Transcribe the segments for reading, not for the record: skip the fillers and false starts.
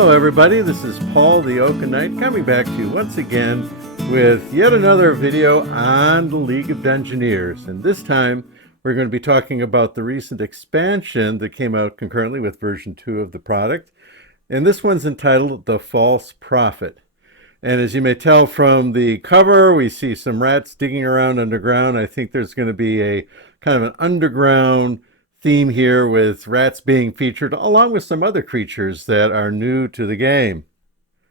Hello everybody, this is Paul the Oaken Knight coming back to you once again with yet another video on the League of Dungeoneers. And this time we're going to be talking about the recent expansion that came out concurrently with version 2 of the product. And this one's entitled The False Prophet. And as you may tell from the cover, we see some rats digging around underground. I think there's going to be a kind of an underground theme here with rats being featured along with some other creatures that are new to the game.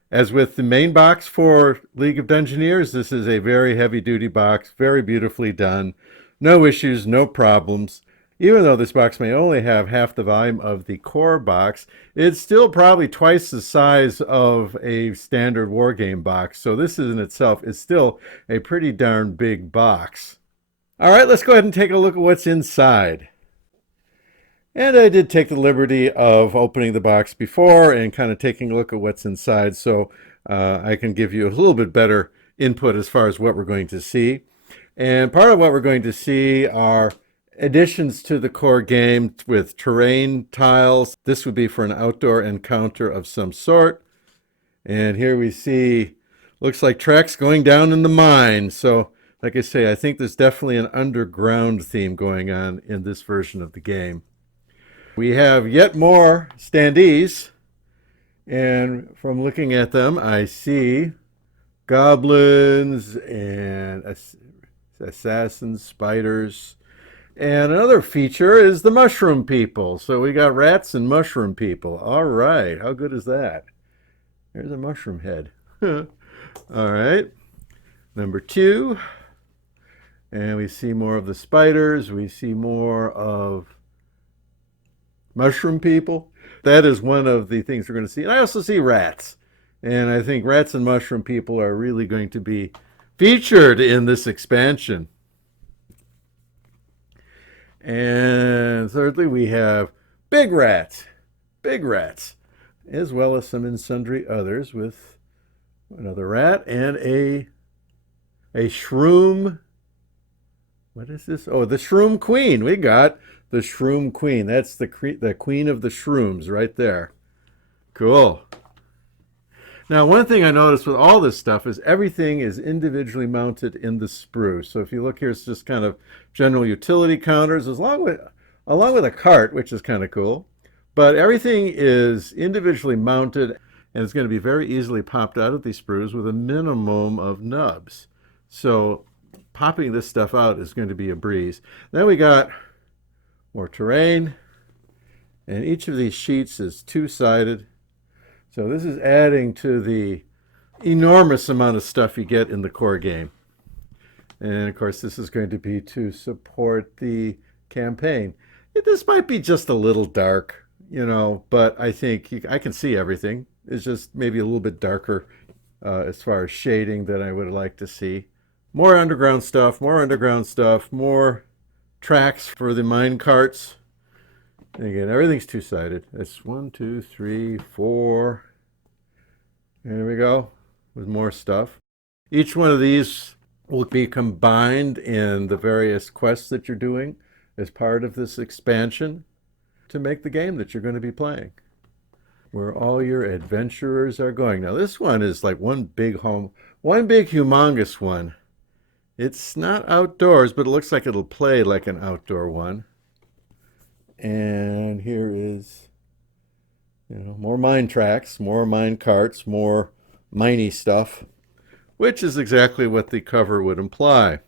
As with the main box for League of Dungeoneers, this is a very heavy-duty box, very beautifully done. No issues, no problems. Even though this box may only have half the volume of the core box, it's still probably twice the size of a standard wargame box. So this in itself is still a pretty darn big box. All right, let's go ahead and take a look at what's inside. And I did take the liberty of opening the box before and kind of taking a look at what's inside, so I can give you a little bit better input as far as what we're going to see. And part of what we're going to see are additions to the core game with terrain tiles. This would be for an outdoor encounter of some sort. And here we see, looks like tracks going down in the mine. So, like I say, I think there's definitely an underground theme going on in this version of the game. We have yet more standees, and from looking at them, I see goblins and assassins, spiders, and another feature is the mushroom people. So we got rats and mushroom people. All right, how good is that? There's a mushroom head. All right, number 2, and we see more of the spiders. We see more of mushroom people. That is one of the things we're going to see. And I also see rats. And I think rats and mushroom people are really going to be featured in this expansion. And thirdly, we have big rats, as well as some and sundry others with another rat and a shroom. What is this? Oh, the Shroom Queen. We got the Shroom Queen. That's the queen of the shrooms right there. Cool. Now, one thing I noticed with all this stuff is everything is individually mounted in the sprue. So if you look here, it's just kind of general utility counters, along with a cart, which is kind of cool. But everything is individually mounted, and it's going to be very easily popped out of these sprues with a minimum of nubs. So popping this stuff out is going to be a breeze. Then we got more terrain, and each of these sheets is two-sided. So this is adding to the enormous amount of stuff you get in the core game. And of course, this is going to be to support the campaign. This might be just a little dark, but I think I can see everything. It's just maybe a little bit darker as far as shading than I would like to see. More underground stuff, more tracks for the mine carts. And again, everything's two-sided. It's 1, 2, 3, 4. And there we go with more stuff. Each one of these will be combined in the various quests that you're doing as part of this expansion to make the game that you're going to be playing, where all your adventurers are going. Now, this one is like one big humongous one. It's not outdoors, but it looks like it'll play like an outdoor one. And here is, more mine tracks, more mine carts, more miney stuff, which is exactly what the cover would imply.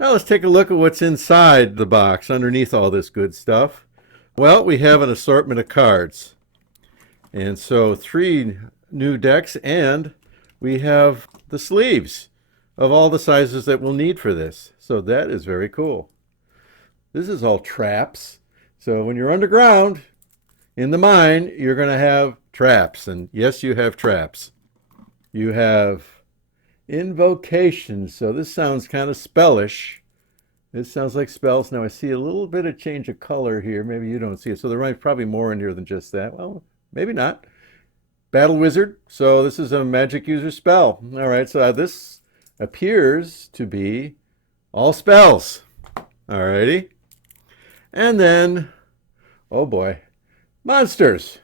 Now let's take a look at what's inside the box, underneath all this good stuff. Well, we have an assortment of cards. And so 3 new decks, and we have the sleeves of all the sizes that we'll need for this. So that is very cool. This is all traps. So when you're underground in the mine, you're going to have traps. And yes, you have traps. You have invocations. So this sounds kind of spellish. This sounds like spells. Now I see a little bit of change of color here. Maybe you don't see it. So there might probably more in here than just that. Well, maybe not. Battle Wizard. So this is a magic user spell. All right, so this appears to be all spells. Alrighty. And then, oh boy, monsters.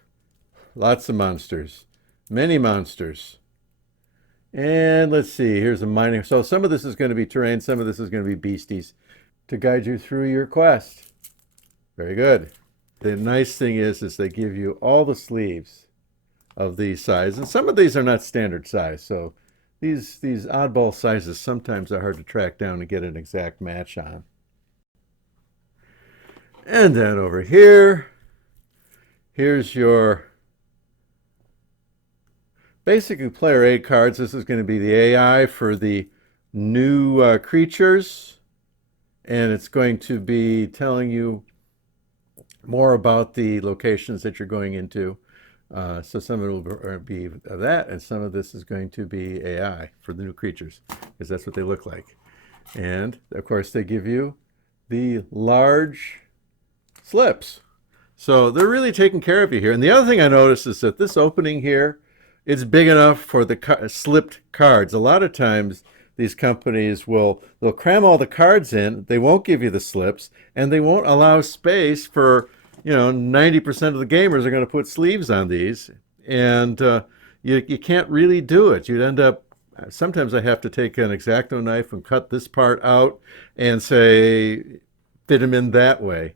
lots of monsters, many monsters. And let's see, here's a mining. So some of this is going to be terrain, some of this is going to be beasties to guide you through your quest. Very good. The nice thing is they give you all the sleeves of these sizes. And some of these are not standard size, so these oddball sizes sometimes are hard to track down and get an exact match on. And then over here, here's your basically player aid cards. This is going to be the AI for the new creatures, and it's going to be telling you more about the locations that you're going into. So some of it will be of that, and some of this is going to be AI for the new creatures, because that's what they look like. And of course, they give you the large slips. So they're really taking care of you here. And the other thing I noticed is that this opening here, it's big enough for the slipped cards. A lot of times these companies they'll cram all the cards in, they won't give you the slips, and they won't allow space for, 90% of the gamers are going to put sleeves on these, and you can't really do it. You'd end up, sometimes I have to take an X-Acto knife and cut this part out and say, fit them in that way.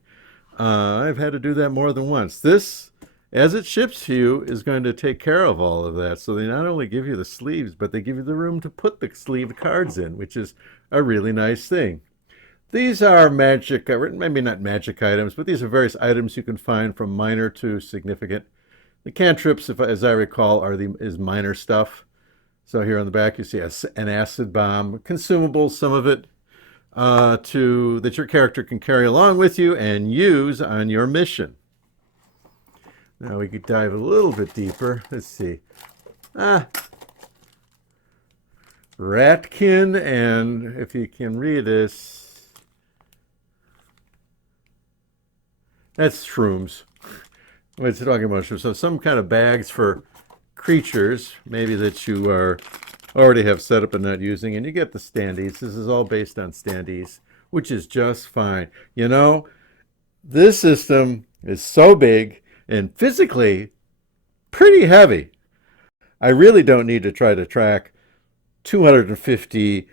I've had to do that more than once. This, as it ships to you, is going to take care of all of that. So they not only give you the sleeves, but they give you the room to put the sleeved cards in, which is a really nice thing. These are magic, maybe not magic items, but these are various items you can find from minor to significant. The cantrips, as I recall, is minor stuff. So here on the back you see an acid bomb, consumables, some of it that your character can carry along with you and use on your mission. Now we could dive a little bit deeper. Let's see. Ratkin, and if you can read this, that's shrooms. It's talking about shrooms. So some kind of bags for creatures, maybe that you already have set up and not using, and you get the standees. This is all based on standees, which is just fine. This system is so big and physically pretty heavy. I really don't need to try to track 250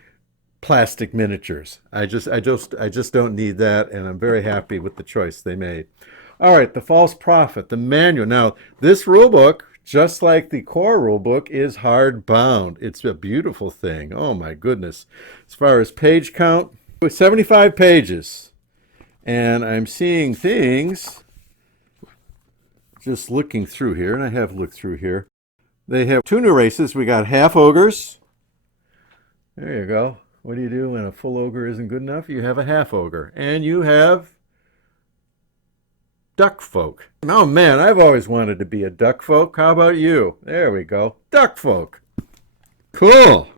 plastic miniatures. I just don't need that, and I'm very happy with the choice they made. All right, the False Prophet, the manual. Now, this rulebook, just like the core rulebook, is hardbound. It's a beautiful thing. Oh my goodness. As far as page count, 75 pages. And I'm seeing things, just looking through here, and I have looked through here. They have 2 new races. We got half ogres. There you go. What do you do when a full ogre isn't good enough? You have a half ogre. And you have duck folk. Oh man, I've always wanted to be a duck folk. How about you? There we go. Duck folk. Cool.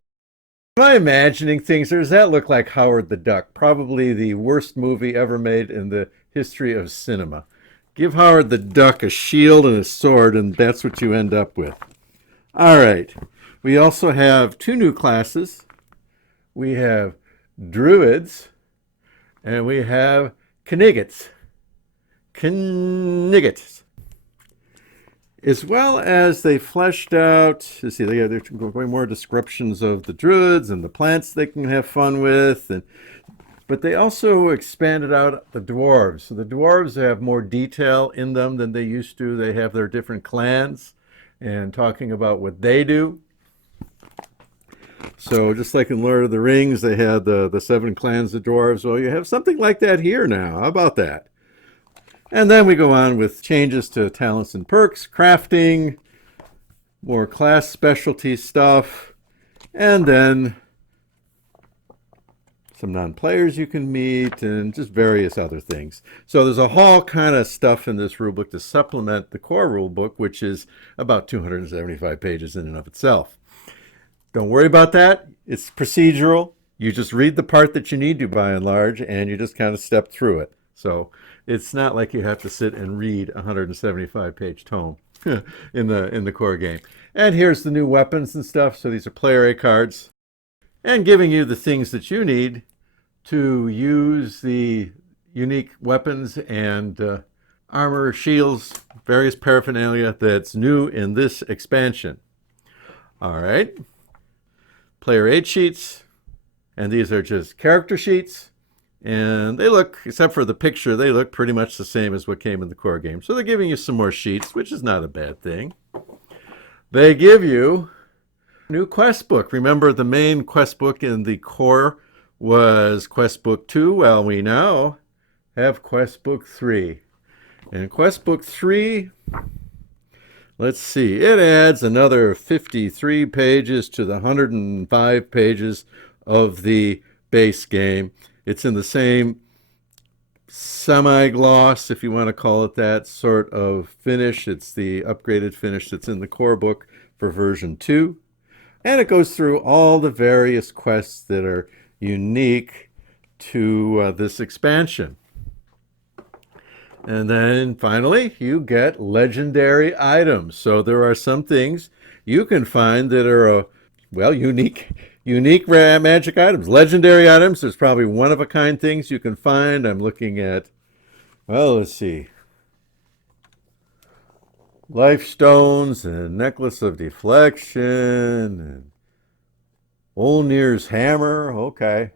Am I imagining things, or does that look like Howard the Duck? Probably the worst movie ever made in the history of cinema. Give Howard the Duck a shield and a sword, and that's what you end up with. All right. We also have 2 new classes. We have druids, and we have Knights. As well as they fleshed out, you see, they're going more descriptions of the druids and the plants they can have fun with, but they also expanded out the dwarves. So the dwarves have more detail in them than they used to. They have their different clans and talking about what they do. So just like in Lord of the Rings, they had the 7 clans of dwarves. Well, you have something like that here now. How about that? And then we go on with changes to talents and perks, crafting, more class specialty stuff, and then some non-players you can meet, and just various other things. So there's a whole kind of stuff in this rulebook to supplement the core rulebook, which is about 275 pages in and of itself. Don't worry about that. It's procedural. You just read the part that you need to, by and large, and you just kind of step through it. So it's not like you have to sit and read a 175-page tome in the core game. And here's the new weapons and stuff. So these are player A cards, and giving you the things that you need to use the unique weapons and armor, shields, various paraphernalia that's new in this expansion. All right. Player aid sheets, and these are just character sheets. And they look, except for the picture, they look pretty much the same as what came in the core game. So they're giving you some more sheets, which is not a bad thing. They give you a new quest book. Remember, the main quest book in the core was quest book 2. Well, we now have quest book 3. And quest book 3, let's see, it adds another 53 pages to the 105 pages of the base game. It's in the same semi-gloss, if you want to call it that, sort of finish. It's the upgraded finish that's in the core book for version 2. And it goes through all the various quests that are unique to this expansion. And then finally, you get legendary items. So there are some things you can find that are, well, unique magic items. Legendary items, there's probably one-of-a-kind things you can find. I'm looking at, well, let's see. Life stones and necklace of deflection and Olnir's hammer, okay.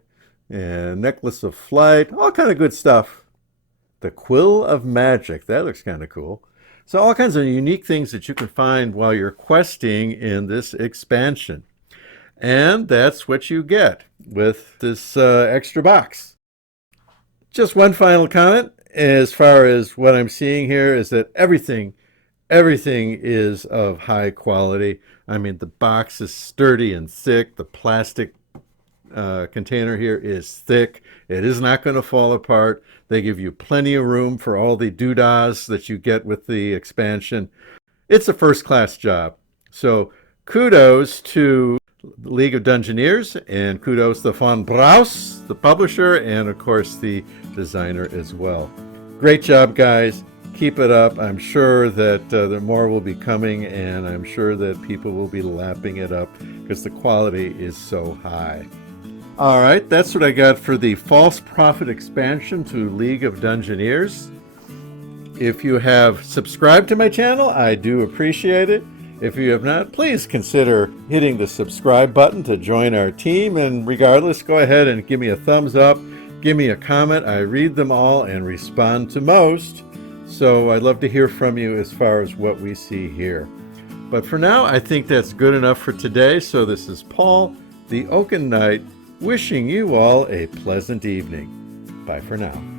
And necklace of flight, all kind of good stuff. The quill of magic, that looks kind of cool. So all kinds of unique things that you can find while you're questing in this expansion. And that's what you get with this extra box. Just one final comment as far as what I'm seeing here is that everything is of high quality. I mean, the box is sturdy and thick. The plastic container here is thick. It is not going to fall apart. They give you plenty of room for all the doodahs that you get with the expansion. It's a first-class job. So kudos to League of Dungeoneers, and kudos to Von Braus, the publisher, and of course the designer as well. Great job, guys. Keep it up. I'm sure that there more will be coming, and I'm sure that people will be lapping it up because the quality is so high. All right, that's what I got for the False Prophet expansion to League of Dungeoneers. If you have subscribed to my channel, I do appreciate it. If you have not, please consider hitting the subscribe button to join our team. And regardless, go ahead and give me a thumbs up. Give me a comment. I read them all and respond to most. So I'd love to hear from you as far as what we see here. But for now, I think that's good enough for today. So this is Paul, the Oaken Knight, wishing you all a pleasant evening. Bye for now.